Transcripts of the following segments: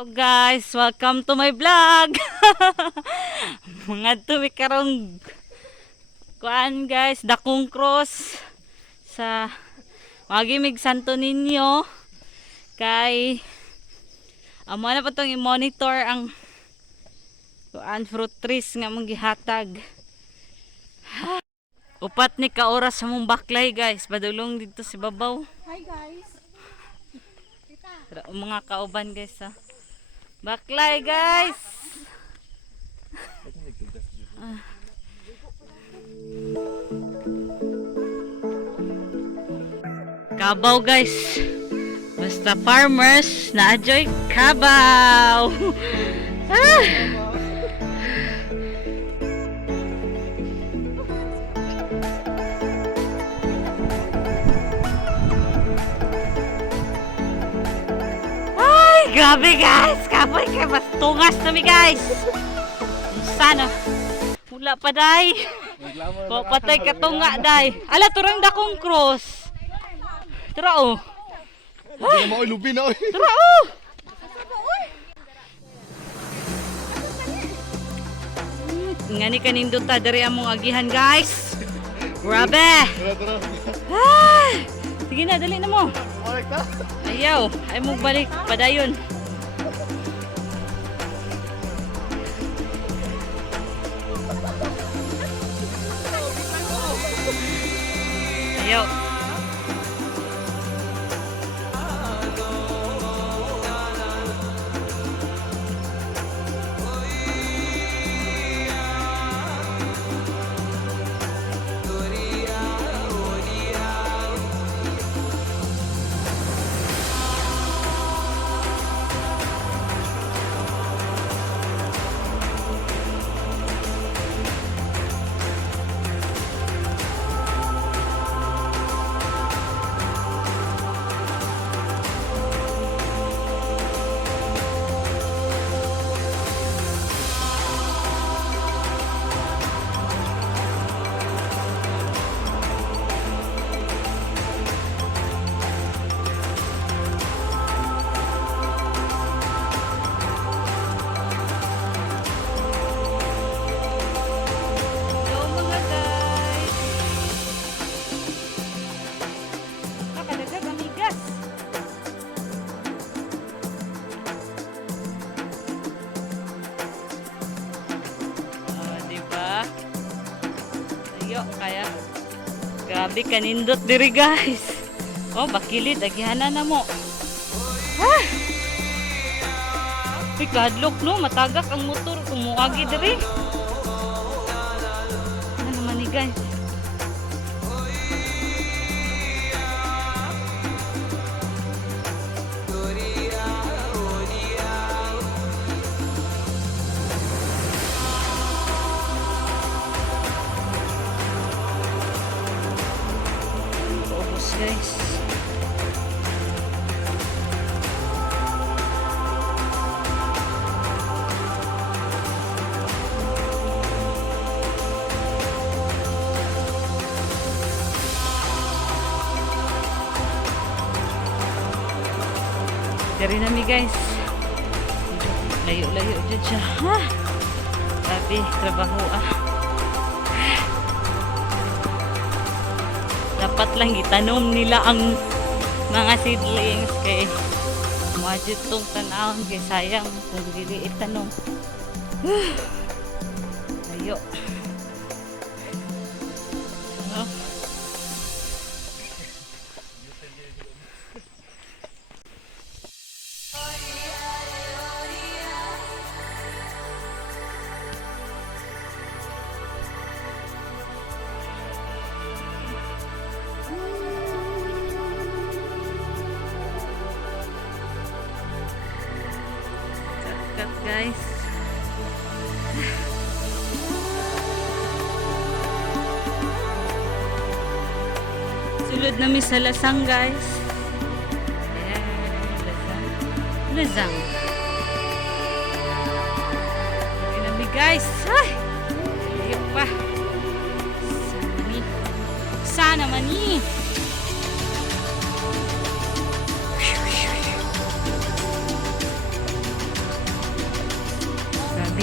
Hello guys, welcome to my vlog. Mga tumi karong kuan guys, dakong cross sa magimig Santo Niño kay amo na pa tong i-monitor ang kuan fruit trees nga mong gihatag. Upat ni ka oras sa mong baklay guys, padulong dito si babaw. Hi guys. Mga kauban guys ha. Baklay guys. Kabaw guys. Basta farmers na enjoy kabaw. Ah! Grabe guys! Kapoy kayo! Mas tungas nami guys! Sana! Mula pa day! Papatay ka tunga day! Ala, turang dakong cross! Tara o! Hindi mo lubi na. Tara o! Nga ni kanindot ta dari among agihan guys! Grabe! Tara. Ah! Sige na, dali na mo! Balik na. Ayaw, ay mo balik padayon. Ayaw. Kaya grabe kanindot diri guys. Oh, bakilid agihanan na mo. Ah! Uy, kadlok no, matagak ang motor kumuagi diri. Ano naman ni guys? Guys. Dari nami guys. Layo-layo dyan siya. Ha? Grabe, trabaho Dapat lang itanom nila ang mga seedlings kay majud tong tanawon kay sayang kung dili itanom. Ayo. Oh. Guys, sulod na mi sa lasang guys. Ayan, lasang ginami guys. Ay, ayun pa sana mani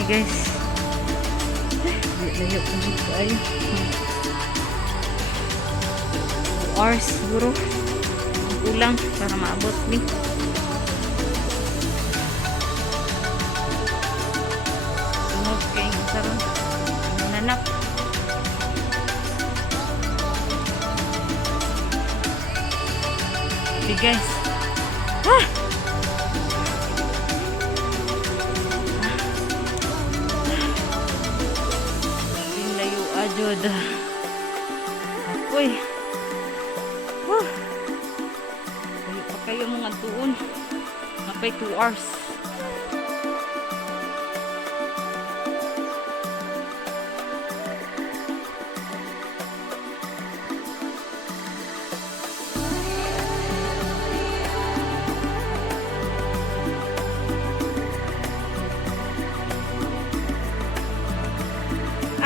guys. Layo pa dito ay. 2 hours siguro. Ang kulang para maabot ni. Tungod kay karon. Nanap. Okay guys. Ah! Layo ajod. Apoy. Layo pa kayo mga tuon. Napay 2 hours.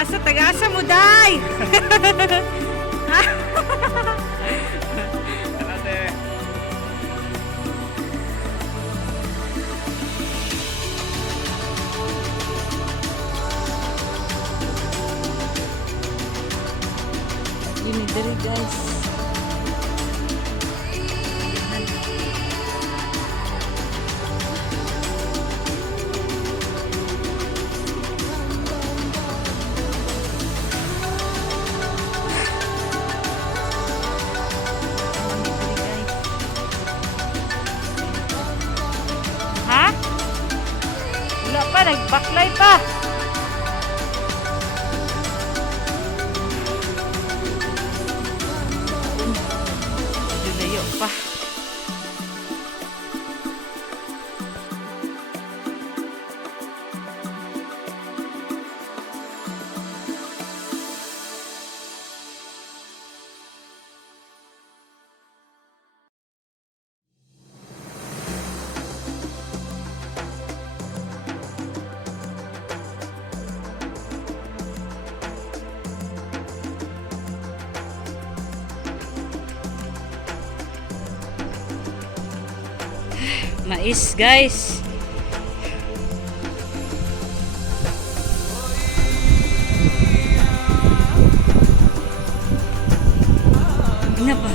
Asa tagasa mo, day? Gini diri guys. Ha? Wala pa, nag-backlight pa. Layo pa. Mais guys. Ina pa.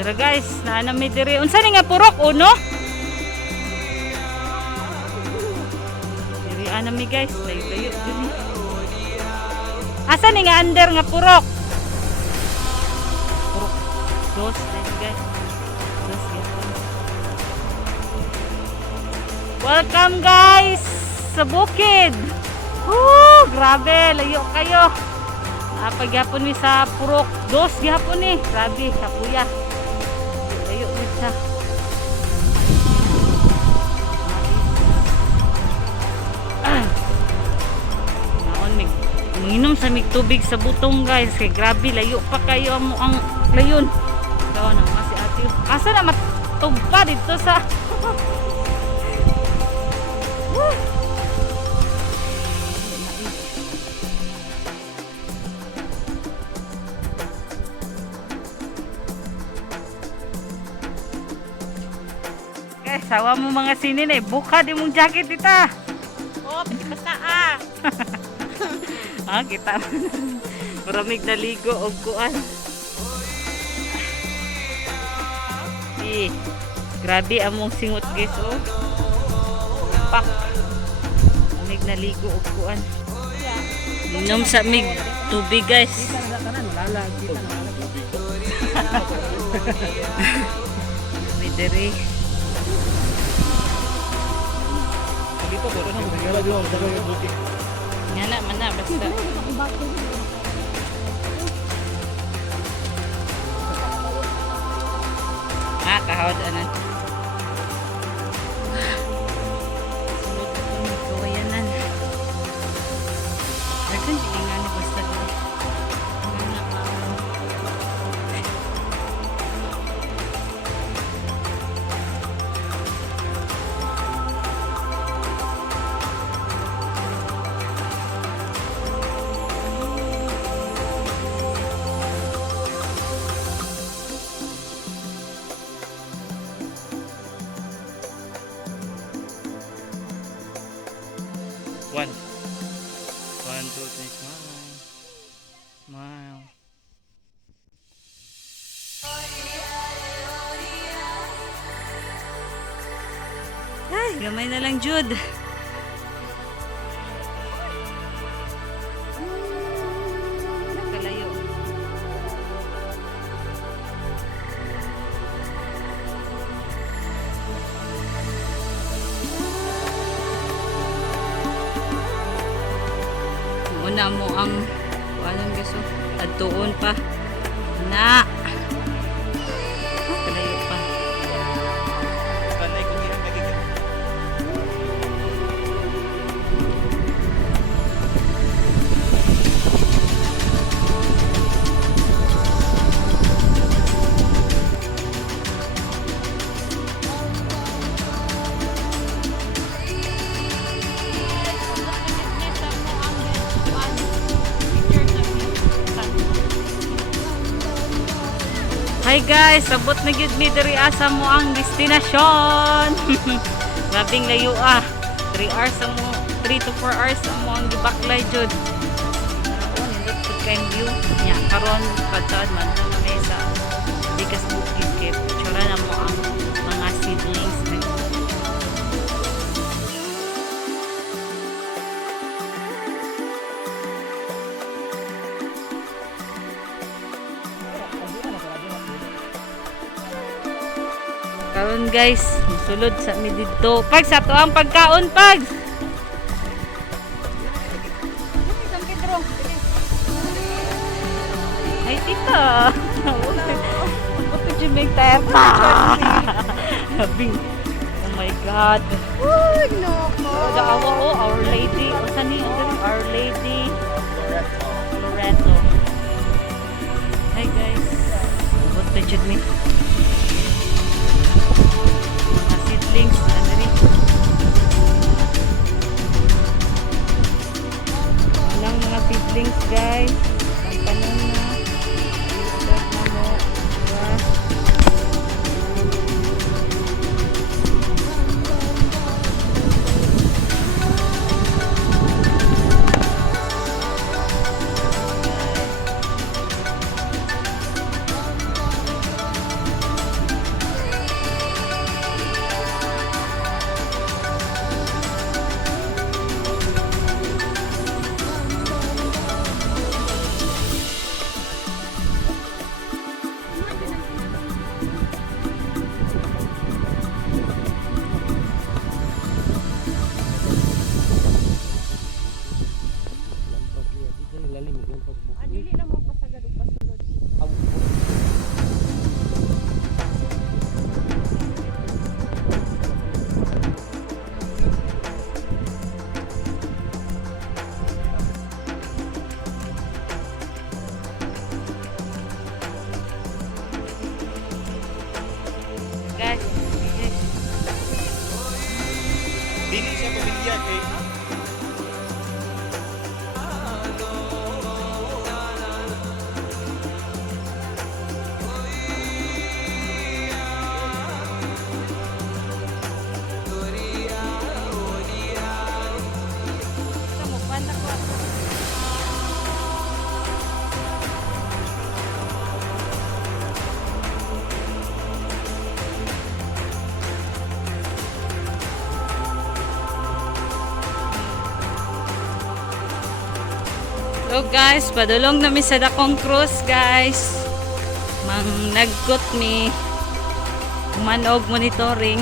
Dara guys, naanami diri. Unsa ni nga purok uno? Diri anami guys, layo-layo diri. Asa ni nga under nga purok? Purok. Dos guys. Dos guys. Welcome guys sa bukid. Grabe, layo kayo. Pagyapon ni sa purok. Dos gyapon ni. Grabe, kapuya. Layo ni siya. Naon mig manginom sa mig tubig sa butong guys. Kay grabe, layo pa kayo ang layon. Ikaw na si ate. Asa na matugpa dito sa sawa mo mga sinin eh. Buka di mong jacket ita. Oh, pati basta ah. Kita. Maramig na ligo o kuan. Grabe among singot guys oh. Pak. Maramig na ligo o kuan. Inom sa mig tubig guys. May dere. Dito pero na magala di ako sa buti. Ngana man na basta. Kahawad anan. Sulod ko ni kawayanan. Dagan di nga ni basta dito. Ngana ka. 1, 2, 3, smile. Smile. Ay, gamay na lang, Jude. Nakalayo. Muna mo ang anong gusto. Adtuon pa. Na. Nakalayo pa. Kanay kung hirap lagi ka. Hi guys, sabot na gyud mi diri asa mo ang destinasyon. Grabing layo 3 hours mo, 3 to 4 hours mo ang gibaklay jud. Oh, nindot pud kay view. Nya karon pagtaad man kami sa Bigas Bukid kay picture na mo ang mga seedlings. Karon guys, musulod sa mi didto. Pag sa to ang pagkaon pag. Ay tita. Bakit yung may terpa? Oh my God. Uy, no ko. Daawa ko, Our Lady. O saan ni Our Lady? Loreto. Hi guys. What the jud me? Mga seedlings na diri. Walang mga seedlings guys. Ang panahon na. Iugat na mo. Diba? Dili lang mo pasagad ug pasulod. Guys, Dili siya pamilya kay Kamu banda ko. so guys, padulong nami sa dakong cruise guys. Mang nagkot mi manog monitoring.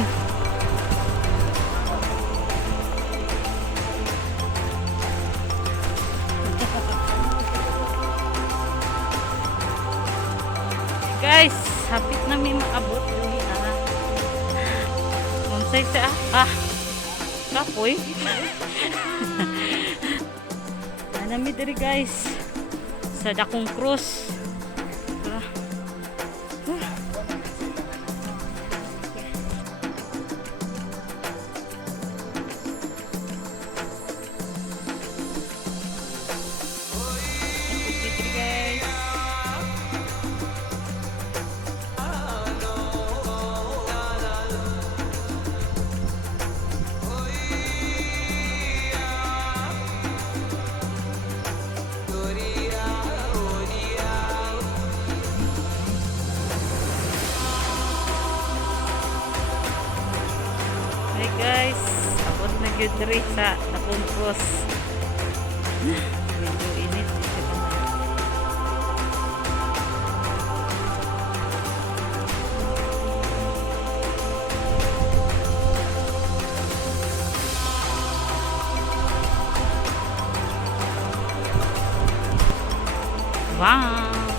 Guys, hapit na mi maabot dili unsay sa kapoy. Nami diri guys sa dakong cruise. jud diri sa Dakong Cross. Medyo init kasi kamay. Wow!